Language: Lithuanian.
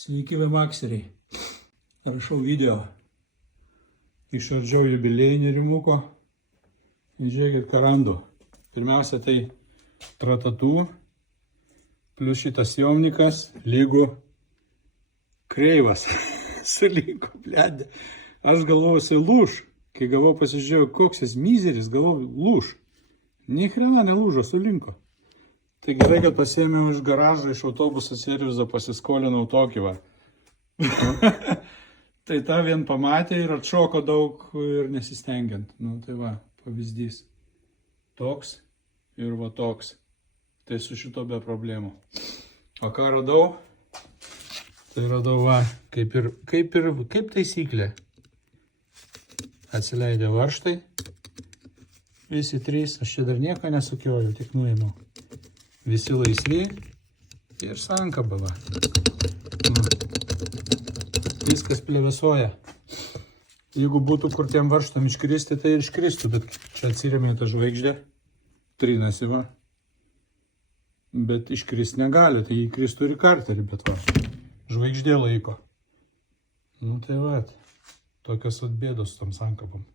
Sveiki Vemakseriai. Rašau video. Išardžiau jubiliejinį rimuko. Ir žiūrėkit, ką randu. Pirmiausia, tai tratatų. Plius šitas jomnikas lygų kreivas. Sulinko, blėdė. Aš galvojau, jisai lūž. Kai gavau pasižiūrėjau, koks jis mizeris, galvojau, lūž. Nei hrena nelūžo, sulinko. Tai gerai, kad pasiėmiau iš garažo, iš autobuso servizo, pasiskolinau tokį va. Tai tą vien pamatė ir atšoko daug ir nesistengiant. Nu tai va, pavyzdys. Toks ir va toks. Tai su šito be problemų. O ką radau? Tai radau va, kaip taisyklė. Atsileidė varžtai. Visi trys. Aš čia dar nieko nesukioju, tik nuėmiau. Visi laisvi ir sankaba va. Viskas plevėsuoja. Jeigu būtų kur tiem varžtam iškristi, tai ir iškristų, bet čia atsirėmė tą žvaigždę. Trinasi va. Bet iškrist negali, tai įkristų ir į karterį, bet va. Žvaigždė laiko. Nu tai va, tokios atbėdos tom sankabom.